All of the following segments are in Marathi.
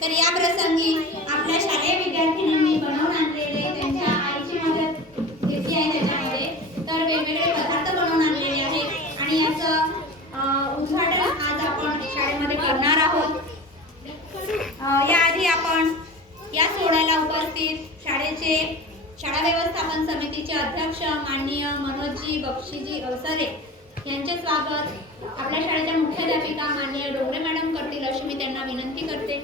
तर या प्रसंगी आपल्या शालेय विद्यार्थ्यांनी बनवून आणलेले त्यांच्या आईची मदत घेतली आहे त्याच्यामध्ये. तर वेगवेगळे पदार्थ बनवून आणलेले आहेत आणि याचं उद्घाटन आज आपण शाळेमध्ये करणार आहोत. याआधी आपण या सोहळ्याला उपस्थित शाळेचे शाळा व्यवस्थापन समितीचे अध्यक्ष माननीय मनोजजी बक्षीजी अवसरे यांचे स्वागत आपल्या शाळेच्या मुख्याध्यापिका माननीय डोंगरे मॅडम करतील अशी मी त्यांना विनंती करते.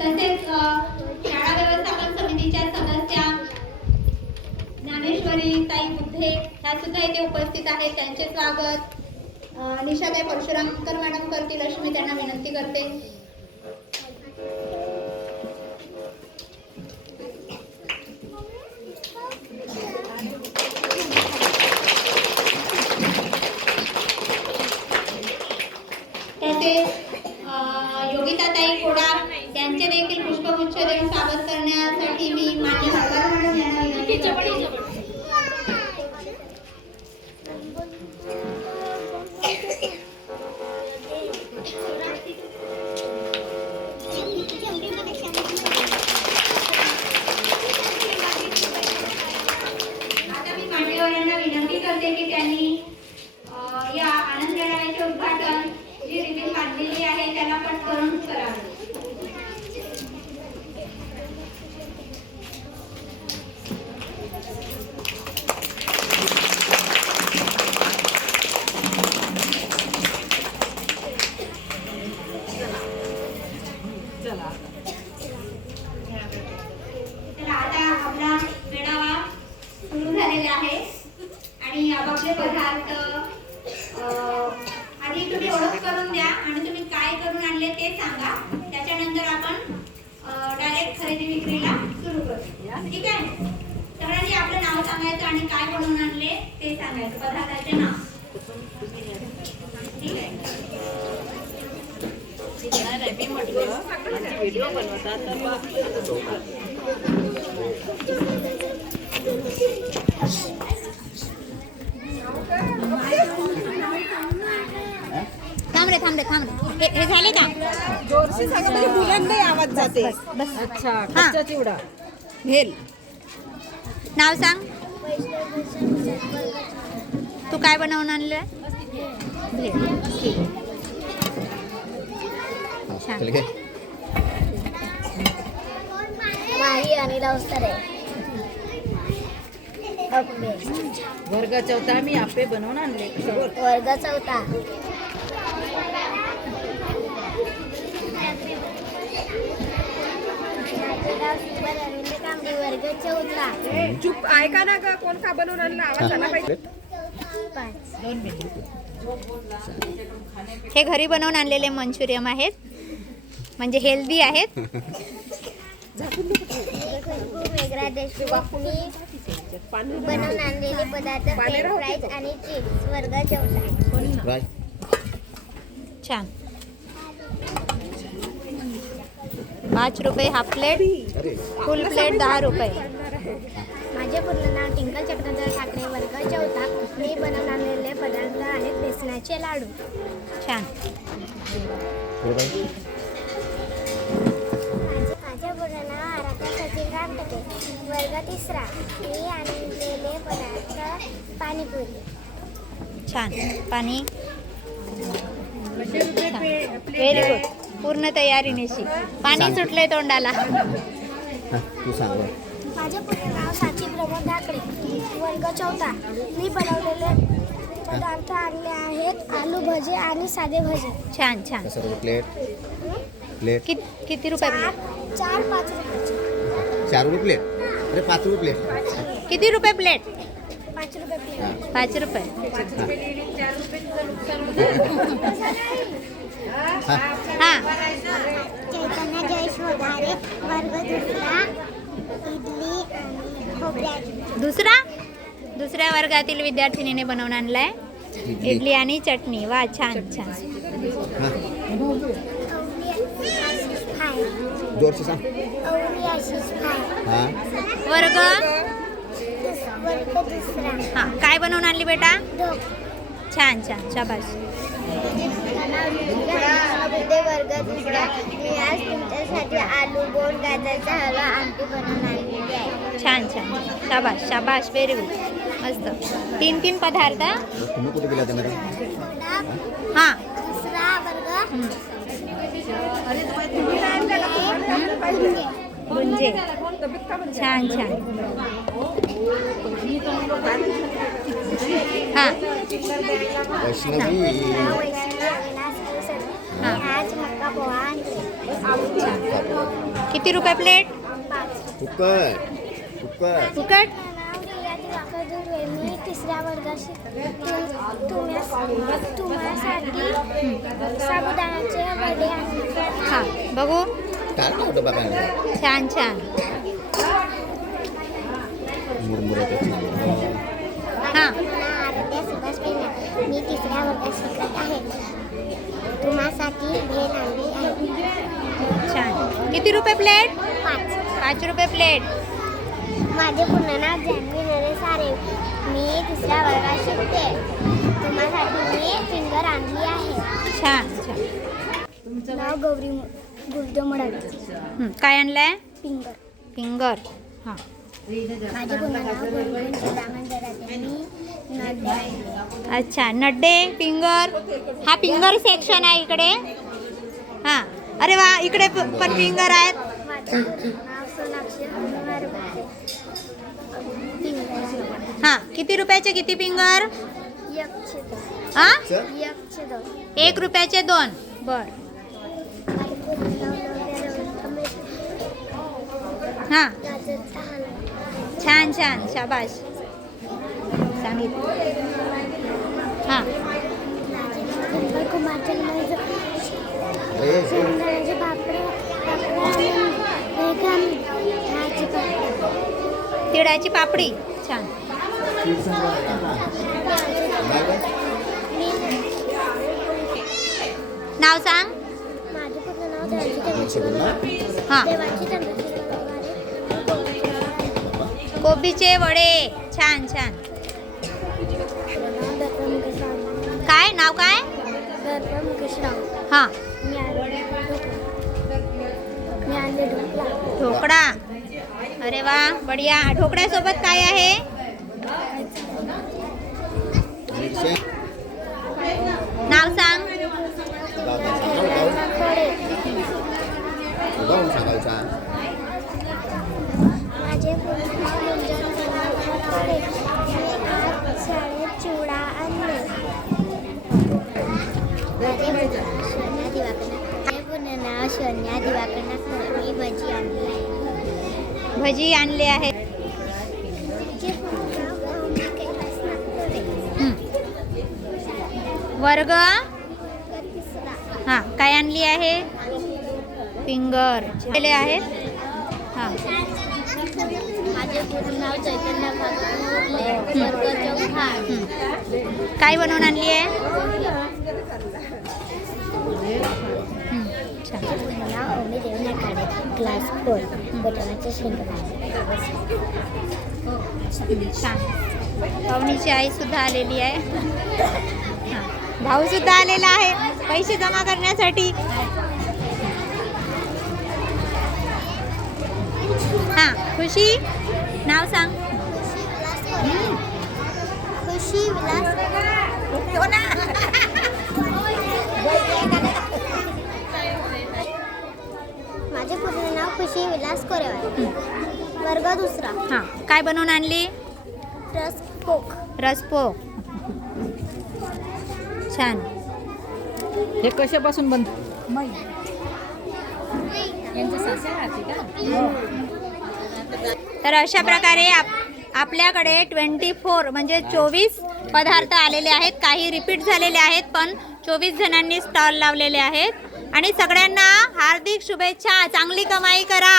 तसेच शाळा व्यवस्थापन समितीच्या सदस्या ज्ञानेश्वरी ताई बुद्धे ह्या सुद्धा इथे उपस्थित आहेत. त्यांचे स्वागत निशाताई परशुरामकर मॅडम करतील अशी मी त्यांना विनंती करते. तसेच योगिताताई कोडा त्यांचे देखील पुष्पगुच्छ देऊन स्वागत करण्यासाठी मी मान्य सरकार मॅडम यांना विनंती करते. आता मी मान्यवरांना विनंती करते की त्यांनी या आनंद मेळाव्याचे उद्घाटन जी रिबीन बांधलेली आहे त्याला कट करून करावे. तर आता आपला मेळावा सुरू झालेला आहे आणि आपापले पदार्थ आधी तुम्ही ओळख करून द्या आणि तुम्ही काय करून आणले ते सांगा. त्याच्यानंतर आपण डायरेक्ट खरेदी विक्रीला सुरू करू. ठीक आहे. सगळ्यांनी आपलं नाव सांगायचं आणि काय बनवून आणले ते सांगायचं, पदार्थाचे नाव. ठीक आहे. मी म्हटलं व्हिडिओ बनवतात थांब रे हे झाले का? जोरशी सांगा म्हणजे मुलांनाही आवाज जाते. अच्छा, कच्चा चिवडा. भेल. नाव सांग. तू काय बनवून आणलं? भेल. ठीक. छान. माही आणि अवसरे. वर्ग चौथा मी आपे बनवून आणले. वर्ग चौथा. वर्ग चौथा. चुप ऐका ना का कोण का बनवून आणला आवाज आला पाहिजे. हे घरी बनवून आणलेले मंचुरियम आहेत, म्हणजे हेल्दी आहेत. वेगळा देश बनवून आणलेले पदार्थ फ्रेंच फ्राईज आणि चिप्स. वर्ग चौथा. छान. 5 रुपये हाफ प्लेट, फुल प्लेट 10 रुपये. माझे पूर्ण नाव टिंकल चक्रधर ठाकरे. वर्ग चौथा. मी बनवून आणलेले पदार्थ आहेत बेसनाचे लाडू. छान. माझे पूर्ण नाव आराध्या सचिन रामटके. वर्ग तिसरा. मी आणलेले पदार्थ पाणीपुरी. छान. पाणी. Very good. पूर्ण तयारी निशी. पाणी सुटले तोंडाला. माझे पूर्ण नाव साची प्रमोद ठाकरे. वर्ग चौथा. मी बनवलेले पदार्थ आणले आहेत आलू भजे आणि साधे भजे. छान छान. प्लेट किती रुपये प्लेट? 4-5 रुपये. 4 रुपये प्लेट. अरे 5 रुपये प्लेट. किती रुपये प्लेट? 5 रुपये प्लेट. 5 रुपये. हां. चैतन्य जयेश वधारे. वर्ग दुसरा. इडली आणि खोबऱ्याची. दुसऱ्या वर्गातील विद्यार्थिनीने बनवून आणलाय इडली आणि चटणी. वा, छान छान. हाय. जोरशी सांग. अवनी आशिष भाई. हा. वर्ग वर्ग दुसरा. हां काय बनवून आणली बेटा? ढोक. छान छान शाबास. बुद्धे वर्ग दुसरा. मी आज तुमच्यासाठी आलू गोड गाजराचा हलवा आमटी बनवून आणलेली आहे. छान छान शाबास शाबास व्हेरी गुड मस्त. 3 पदार्थ. तुम्ही कुठे गेला होता मॅडम? हां दुसरा वर्ग गुंजे छान छान. हां वैष्णवी. मी आज मक्का पोहा आणले. किती रुपये प्लेट? 5. कुकर. कुकर. फुकट. मी तिसऱ्या वर्गाशी तुम्हासाठी साबुदाण्याचे वडे आणले. हां बघू. काय ठेवतो बघा. छान छान. मुरमुऱ्याचं चिवडा. हां आरोग्य सुभाष पेंडा. मी तिसऱ्या वर्गात शिकत आहे. तुम्हासाठी भेल आणली आहे. छान. किती रुपये प्लेट? 5. 5 रुपये प्लेट. माझे पूर्ण नाव जान्हवी नरेश आरे. मी तिसऱ्या वर्गात शिकते. तुम्हासाठी मी फिंगर आणली आहे. छान छान. नाव गौरी गुलदमडा. काय आणलंय? फिंगर. फिंगर. हां माझे पूर्ण नाव गौरी चिदामंदराते. मी नड्डे आहे. अच्छा नड्डे फिंगर. हा फिंगर सेक्शन आहे इकडे. हां अरे वा इकडे पण फिंगर आहेत. माझे नाव सोनाक्षी हनुमान रुपये. फिंगर. हां किती रुपयाचे किती फिंगर? एकशे 2. हां 102. 1 रुपयाचे 2. बर. माझे पूर्ण नाव नव्या रमेश. हां गाजरचा हलवा. छान छान शाबाश सांगितलं. हां सुंदर कुमार जन्माचं अरे सुंदराचे पापड तिळाची पापडी. छान. नाव सांग. माझे पूर्ण नाव देवाची चंद्रशेखर. हां देवाची चंद्रशेखर. कोबीचे वडे. छान छान. दर्पण मुकेश राव. काय नाव काय? दर्पण मुकेश राव. हां मी आणले ढोकळा. ढोकळा. अरे वा बढिया. ढोकळ्यासोबत काय आहे? नाव सांग. गाऊन सांगायचा. माझे पूर्ण नाव गुंजन कडे. मी आज शाळेत चिवडा आणले. माझे पूर्ण नाव शोन्या दिवाकर नागपूर. मी भजी आणली आहे. भजी आणले आहेत. माझे पूर्ण नाव अवनी कैलास नागपुरे. वर्ग. तिसरा. हां काय आणली आहे? फिंगर. छान आहेत. हां माझे पूर्ण नाव चैतन्य वर्ग चौथा. काय बनवून आणली आहे? छान पूर्ण नाव अवनी देवनाकडे. क्लास 4. बटनाचे शेंगदाणे. छान. अवनीची आई सुद्धा आलेली आहे. हां भाऊ सुद्धा आलेला आहे पैसे जमा करण्यासाठी. हां खुशी नाव सांग. खुशी विलास. माझे पूर्ण नाव खुशी विलास कोरेवाल. वर्ग दुसरा. हां काय बनवून आणली? रसपोक. रसपोक. छान. हे कशापासून बनतं? तर अशा प्रकारे आपल्याकडे 24 म्हणजे 24 पदार्थ आलेले आहेत. काही रिपीट झालेले आहेत पण 24 जणांनी स्टॉल लावलेले आहेत. आणि सगळ्यांना हार्दिक शुभेच्छा. चांगली कमाई करा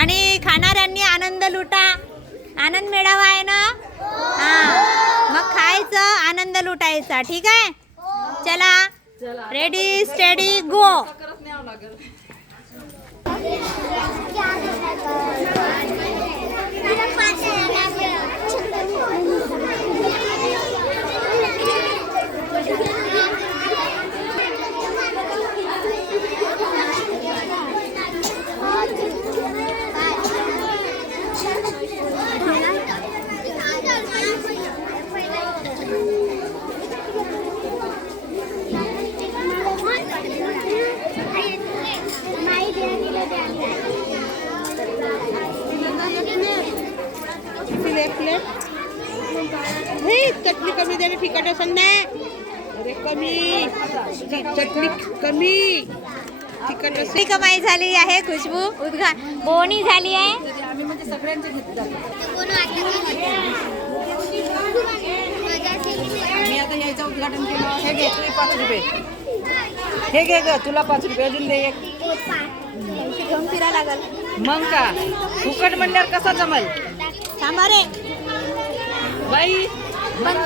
आणि खाणाऱ्यांनी आनंद लुटा. आनंद मिळावा आहे ना? हां मग खायचं आनंद लुटायचा. ठीक आहे चला रेडी स्टेडी गो. चटणी कमी दे, तिखट असेल ना. अरे कमी चटणी कमी तिखट असेल. ती कमाई झाली आहे. खुशबू बोणी झाली आहे. आम्ही म्हणजे सगळ्यांचे घेतले. मी आता यायचं उद्घाटन केलं. हे घे तुला 5 रुपये. हे घे ग, तुला 5 रुपये अजून दे. घेऊन फिरा लागल. मग का फुकट म्हणल्यावर कसा जमल. थांबा रे. बाई बंद.